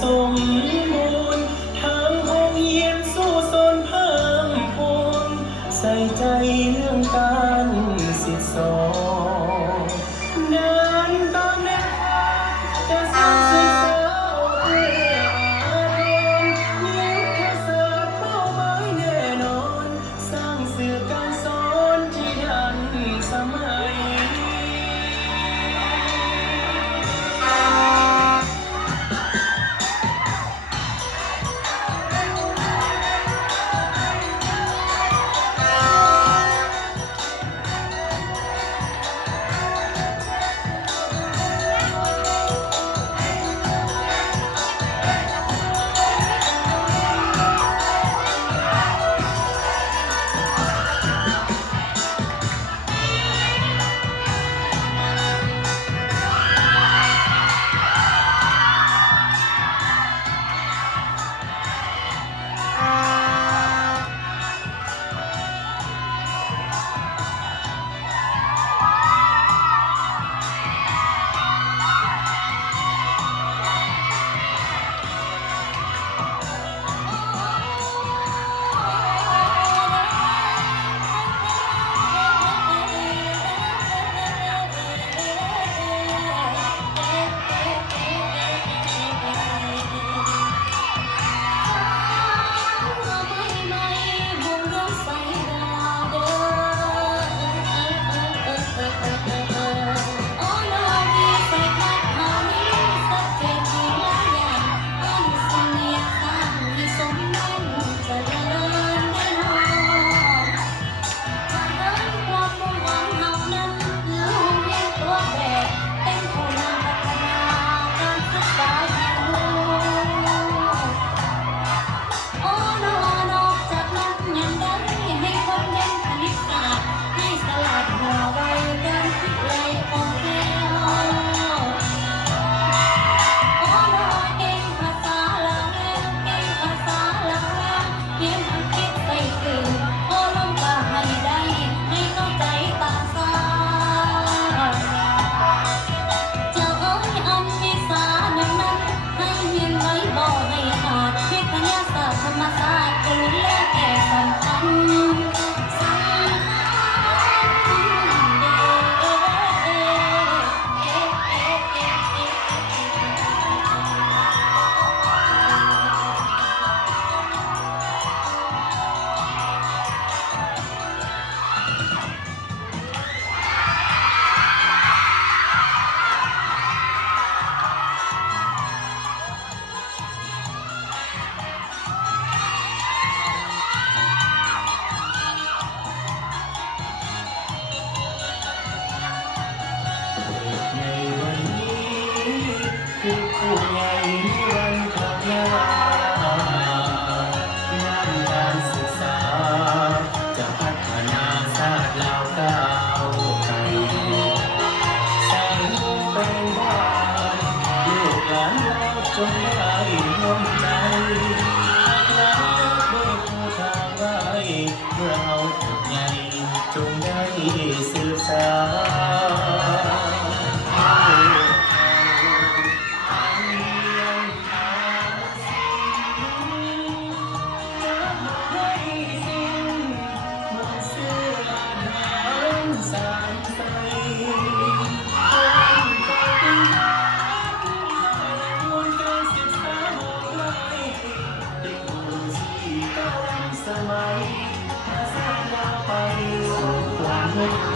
สมบูรณ์ทางห้องเยี่ยมสู้สนเพิ่มพูนใส่ใจเรื่องการศึกษาเดินตามแนวทางจะสร้างศึกษาเพื่ออารมณ์ยุทธศาสตร์เป้าหมายแน่นอนสร้างสื่อการสอนที่ทันสมัยผู้ใหญ่วันข้างหน้าด้านการศึกษาจะพัฒนาชาติเราก้าวไกลสร้างเป็นบ้านลูกหลานเราจงได้ร่วมใจรักเบิกผู้ทางไว้เราผู้ใหญ่จงได้สืบสานสมัยสร้างเราไปสู่ความ